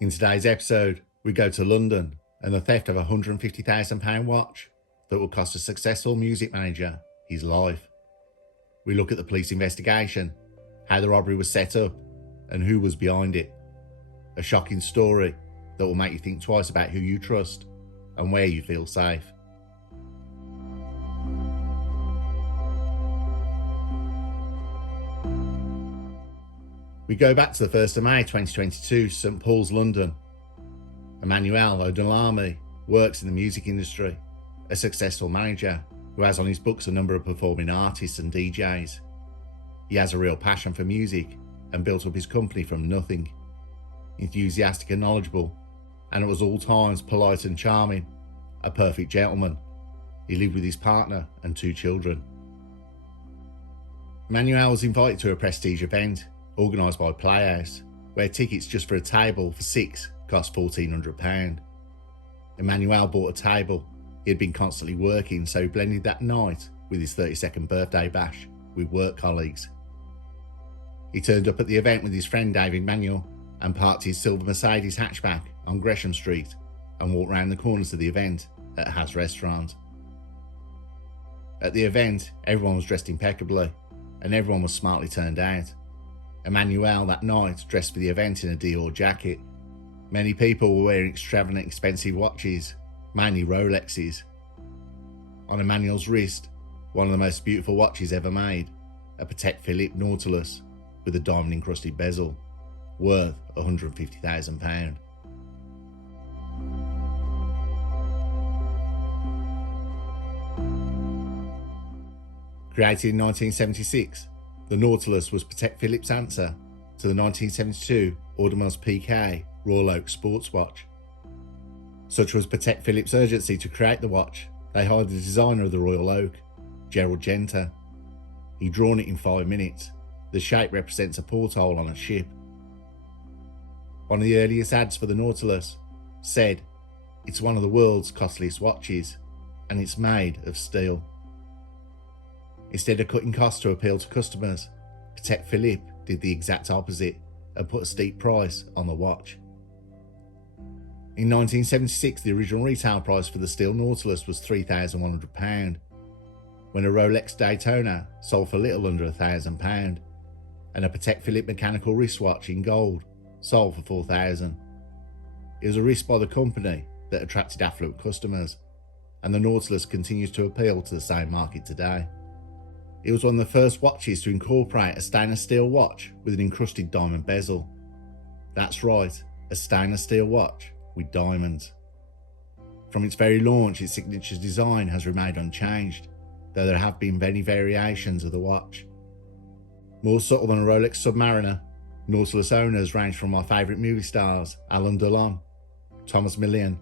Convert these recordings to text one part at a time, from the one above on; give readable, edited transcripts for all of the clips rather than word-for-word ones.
In today's episode, we go to London and the theft of a £150,000 watch that will cost a successful music manager his life. We look at the police investigation, how the robbery was set up, and who was behind it. A shocking story that will make you think twice about who you trust and where you feel safe. We go back to the 1st of May 2022, St Paul's, London. Emmanuel Odunlami works in the music industry, a successful manager who has on his books a number of performing artists and DJs. He has a real passion for music and built up his company from nothing. Enthusiastic and knowledgeable, and at all times polite and charming, a perfect gentleman. He lived with his partner and 2 children. Emmanuel was invited to a prestige event organised by Playhouse, where tickets just for a table for 6 cost £1,400. Emmanuel bought a table. He had been constantly working, so he blended that night with his 32nd birthday bash with work colleagues. He turned up at the event with his friend David Manuel and parked his silver Mercedes hatchback on Gresham Street and walked round the corners of the event at Has Restaurant. At the event, everyone was dressed impeccably and everyone was smartly turned out. Emmanuel that night dressed for the event in a Dior jacket. Many people were wearing extravagant expensive watches, mainly Rolexes. On Emmanuel's wrist, one of the most beautiful watches ever made, a Patek Philippe Nautilus with a diamond encrusted bezel, worth £150,000. Created in 1976, the Nautilus was Patek Philippe's answer to the 1972 Audemars Piguet Royal Oak sports watch. Such was Patek Philippe's urgency to create the watch, they hired the designer of the Royal Oak, Gerald Genter. He'd drawn it in 5 minutes. The shape represents a porthole on a ship. One of the earliest ads for the Nautilus said, "It's one of the world's costliest watches, and it's made of steel." Instead of cutting costs to appeal to customers, Patek Philippe did the exact opposite and put a steep price on the watch. In 1976, the original retail price for the steel Nautilus was £3,100, when a Rolex Daytona sold for little under £1,000, and a Patek Philippe mechanical wristwatch in gold sold for £4,000. It was a risk by the company that attracted affluent customers, and the Nautilus continues to appeal to the same market today. It was one of the first watches to incorporate a stainless steel watch with an encrusted diamond bezel. That's right, a stainless steel watch with diamonds. From its very launch, its signature design has remained unchanged, though there have been many variations of the watch. More subtle than a Rolex Submariner, Nautilus owners range from our favourite movie stars Alain Delon, Thomas Millian,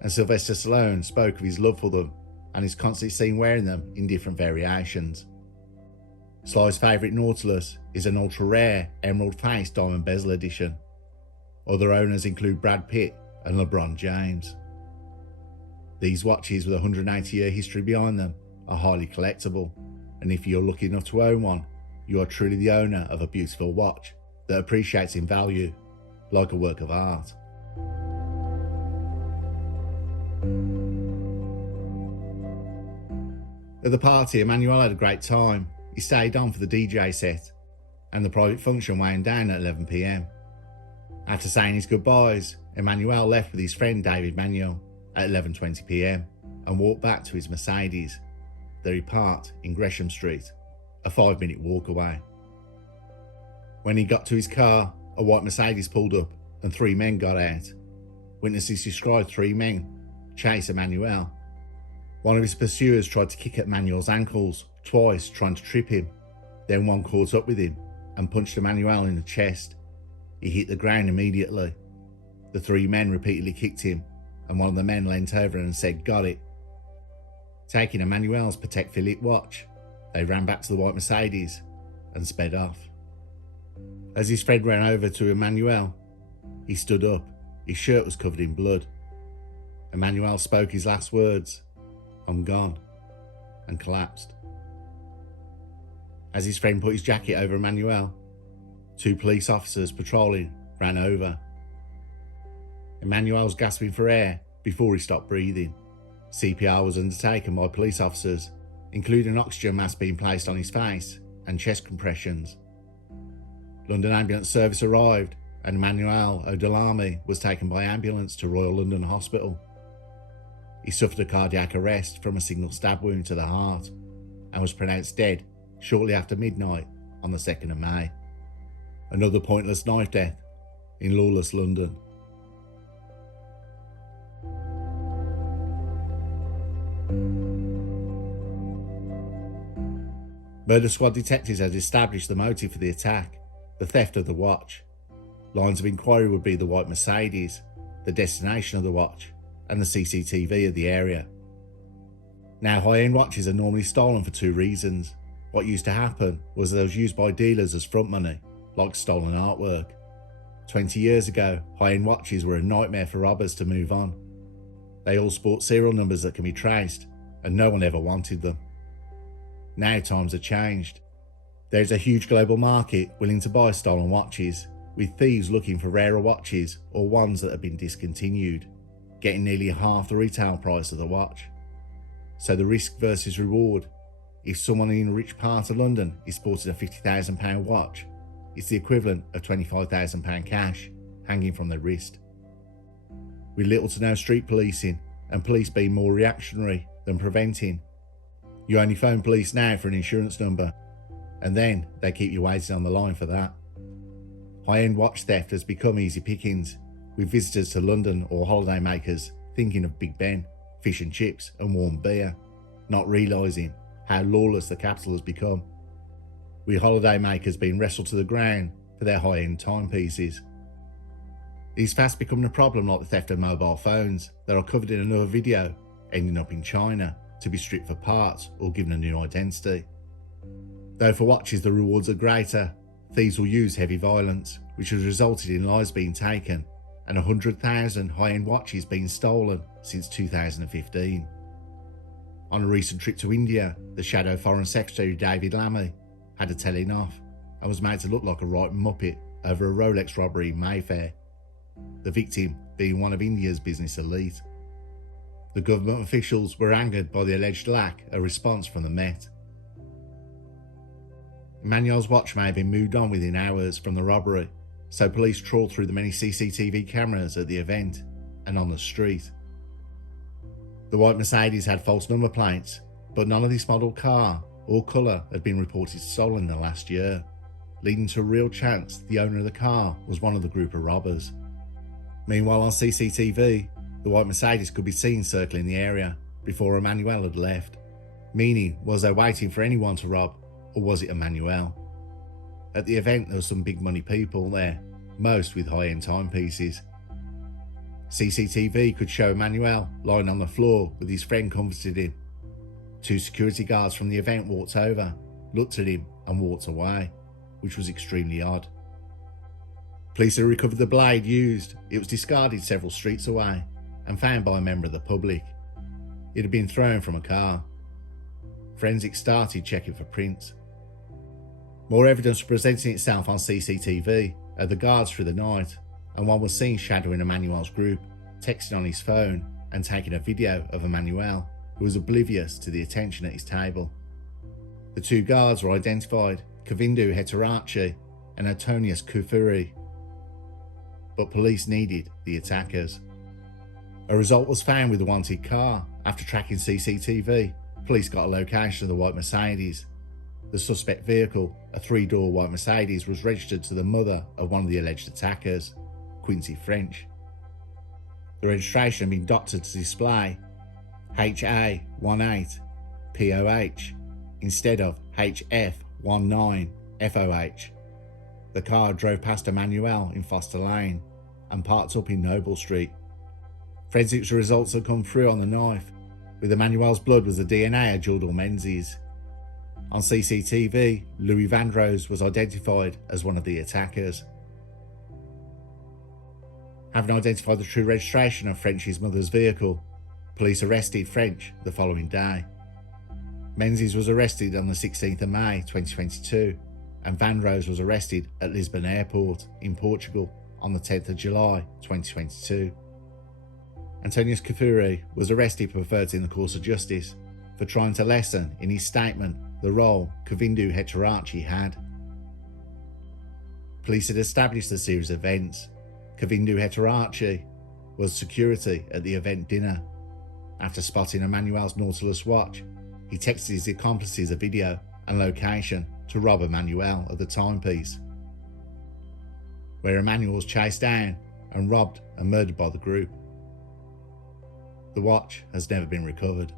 and Sylvester Stallone spoke of his love for them and is constantly seen wearing them in different variations. Sly's favourite Nautilus is an ultra-rare emerald-faced diamond bezel edition. Other owners include Brad Pitt and LeBron James. These watches with a 180-year history behind them are highly collectible, and if you're lucky enough to own one, you are truly the owner of a beautiful watch that appreciates in value, like a work of art. At the party, Emmanuel had a great time. He stayed on for the DJ set, and the private function wound down at 11 p.m. After saying his goodbyes, Emmanuel left with his friend David Manuel at 11:20 p.m. and walked back to his Mercedes that he parked in Gresham Street, a 5-minute walk away. When he got to his car, a white Mercedes pulled up and 3 men got out. Witnesses described 3 men chase Emmanuel. One of his pursuers tried to kick at Emmanuel's ankles twice, trying to trip him. Then one caught up with him and punched Emmanuel in the chest. He hit the ground immediately. The 3 men repeatedly kicked him, and one of the men leant over and said, "Got it." Taking Emmanuel's Patek Philippe watch, they ran back to the white Mercedes and sped off. As his friend ran over to Emmanuel, he stood up. His shirt was covered in blood. Emmanuel spoke his last words, "I'm gone," and collapsed. As his friend put his jacket over Emmanuel, 2 police officers patrolling ran over. Emmanuel was gasping for air before he stopped breathing. CPR was undertaken by police officers, including an oxygen mask being placed on his face and chest compressions. London Ambulance Service arrived and Emmanuel Odolami was taken by ambulance to Royal London Hospital. He suffered a cardiac arrest from a single stab wound to the heart and was pronounced dead shortly after midnight on the 2nd of May. Another pointless knife death in lawless London. Murder Squad detectives had established the motive for the attack, the theft of the watch. Lines of inquiry would be the white Mercedes, the destination of the watch, and the CCTV of the area. Now, high-end watches are normally stolen for two reasons. What used to happen was they was used by dealers as front money, like stolen artwork. 20 years ago, high-end watches were a nightmare for robbers to move on. They all sport serial numbers that can be traced, and no one ever wanted them. Now times have changed. There is a huge global market willing to buy stolen watches, with thieves looking for rarer watches or ones that have been discontinued, getting nearly half the retail price of the watch. So the risk versus reward. If someone in a rich part of London is sporting a £50,000 watch, it's the equivalent of £25,000 cash hanging from their wrist. With little to no street policing and police being more reactionary than preventing, you only phone police now for an insurance number, and then they keep you waiting on the line for that. High-end watch theft has become easy pickings, with visitors to London or holiday makers thinking of Big Ben, fish and chips and warm beer, not realising how lawless the capital has become, with holiday makers being wrestled to the ground for their high-end timepieces. It is fast becoming a problem like the theft of mobile phones that are covered in another video ending up in China to be stripped for parts or given a new identity. Though for watches the rewards are greater, thieves will use heavy violence, which has resulted in lives being taken and 100,000 high-end watches being stolen since 2015. On a recent trip to India, the Shadow Foreign Secretary David Lammy had a telling off and was made to look like a right muppet over a Rolex robbery in Mayfair, the victim being one of India's business elite. The government officials were angered by the alleged lack of response from the Met. Emmanuel's watch may have been moved on within hours from the robbery, so police trawled through the many CCTV cameras at the event and on the street. The white Mercedes had false number plates, but none of this model car or colour had been reported stolen in the last year, leading to a real chance the owner of the car was one of the group of robbers. Meanwhile, on CCTV, the white Mercedes could be seen circling the area before Emmanuel had left, meaning was they waiting for anyone to rob, or was it Emmanuel? At the event there were some big money people there, most with high-end timepieces. CCTV could show Emmanuel lying on the floor with his friend comforted him. Two security guards from the event walked over, looked at him and walked away, which was extremely odd. Police had recovered the blade used. It was discarded several streets away and found by a member of the public. It had been thrown from a car. Forensics started checking for prints. More evidence was presenting itself on CCTV at the guards through the night, and one was seen shadowing Emmanuel's group, texting on his phone and taking a video of Emmanuel, who was oblivious to the attention at his table. The two guards were identified, Kavindu Hetarachi and Antonius Kufuri, but police needed the attackers. A result was found with the wanted car. After tracking CCTV, police got a location of the white Mercedes. The suspect vehicle, a three-door white Mercedes, was registered to the mother of one of the alleged attackers, Quincy French. The registration had been doctored to display HA18POH instead of HF19FOH. The car drove past Emmanuel in Foster Lane and parked up in Noble Street. Forensics results had come through on the knife. With Emmanuel's blood was the DNA of Jordal Menzies. On CCTV, Louis Vandross was identified as one of the attackers. Having identified the true registration of French's mother's vehicle, police arrested French the following day. Menzies was arrested on the 16th of May 2022, and Vandross was arrested at Lisbon Airport in Portugal on the 10th of July 2022. Antonius Kafuri was arrested for perverting the course of justice for trying to lessen, in his statement, the role Govindu Hettiarachchi had. Police had established a series of events. Govindu Hettiarachchi was security at the event dinner. After spotting Emmanuel's Nautilus watch, he texted his accomplices a video and location to rob Emmanuel at the timepiece, where Emmanuel was chased down and robbed and murdered by the group. The watch has never been recovered.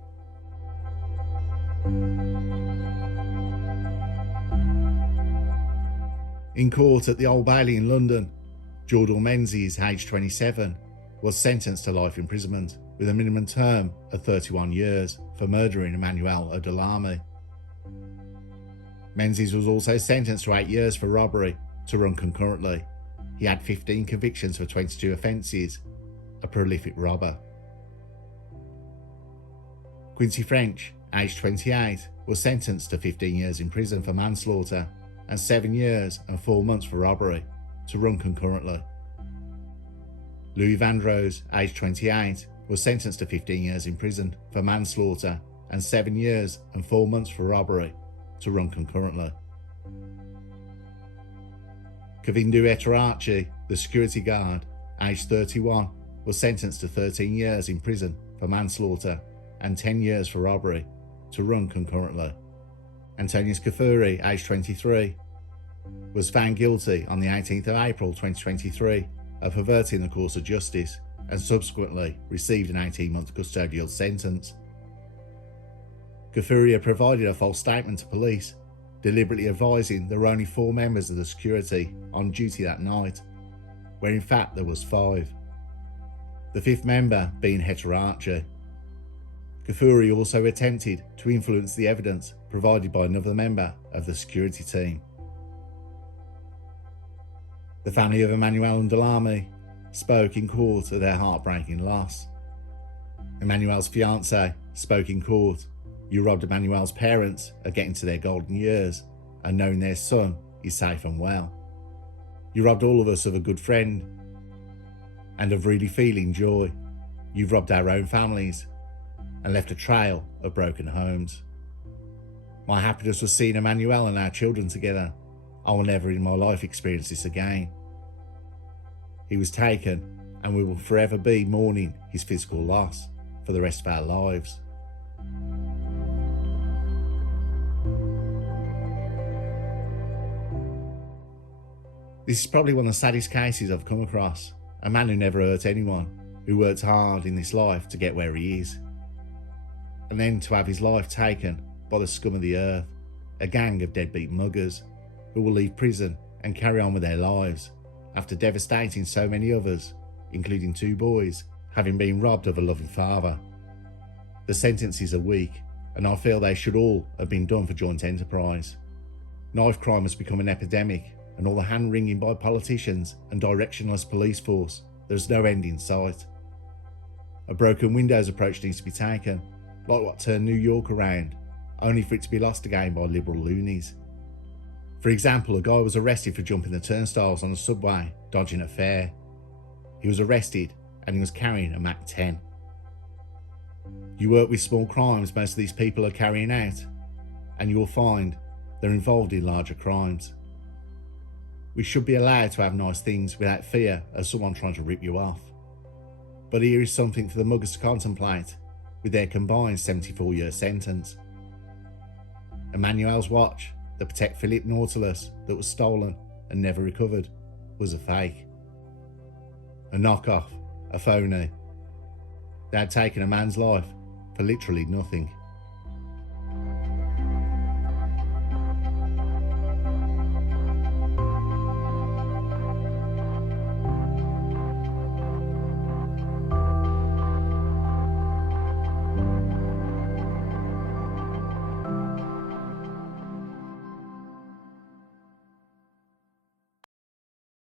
In court at the Old Bailey in London, Jordal Menzies, aged 27, was sentenced to life imprisonment with a minimum term of 31 years for murdering Emmanuel Odolami. Menzies was also sentenced to 8 years for robbery to run concurrently. He had 15 convictions for 22 offences, a prolific robber. Quincy French, aged 28, was sentenced to 15 years in prison for manslaughter and 7 years and 4 months for robbery to run concurrently. Louis Vandross, aged 28, was sentenced to 15 years in prison for manslaughter and 7 years and 4 months for robbery to run concurrently. Govindu Hettiarachchi, the security guard, aged 31, was sentenced to 13 years in prison for manslaughter and 10 years for robbery to run concurrently. Antonius Kafuri, aged 23, was found guilty on the 18th of April 2023 of perverting the course of justice and subsequently received an 18-month custodial sentence. Kafuri had provided a false statement to police, deliberately advising there were only 4 members of the security on duty that night, where in fact there was 5. The 5th member being Hettiarachchi. Kafuri also attempted to influence the evidence provided by another member of the security team. The family of Emmanuel Odolami spoke in court of their heartbreaking loss. Emmanuel's fiancée spoke in court. "You robbed Emmanuel's parents of getting to their golden years and knowing their son is safe and well. You robbed all of us of a good friend and of really feeling joy. You've robbed our own families and left a trail of broken homes. My happiness was seeing Emmanuel and our children together. I will never in my life experience this again. He was taken and we will forever be mourning his physical loss for the rest of our lives." This is probably one of the saddest cases I've come across. A man who never hurt anyone, who worked hard in this life to get where he is. And then to have his life taken by the scum of the earth, a gang of deadbeat muggers who will leave prison and carry on with their lives after devastating so many others, including 2 boys, having been robbed of a loving father. The sentences are weak, and I feel they should all have been done for joint enterprise. Knife crime has become an epidemic, and all the hand-wringing by politicians and directionless police force, there's no end in sight. A broken windows approach needs to be taken, like what turned New York around, only for it to be lost again by liberal loonies. For example, a guy was arrested for jumping the turnstiles on a subway, dodging a fare. He was arrested and he was carrying a Mac 10. You work with small crimes most of these people are carrying out, and you will find they're involved in larger crimes. We should be allowed to have nice things without fear of someone trying to rip you off. But here is something for the muggers to contemplate with their combined 74-year sentence. Emmanuel's watch, the Patek Philippe Nautilus that was stolen and never recovered, was a fake. A knockoff, a phony. They had taken a man's life for literally nothing.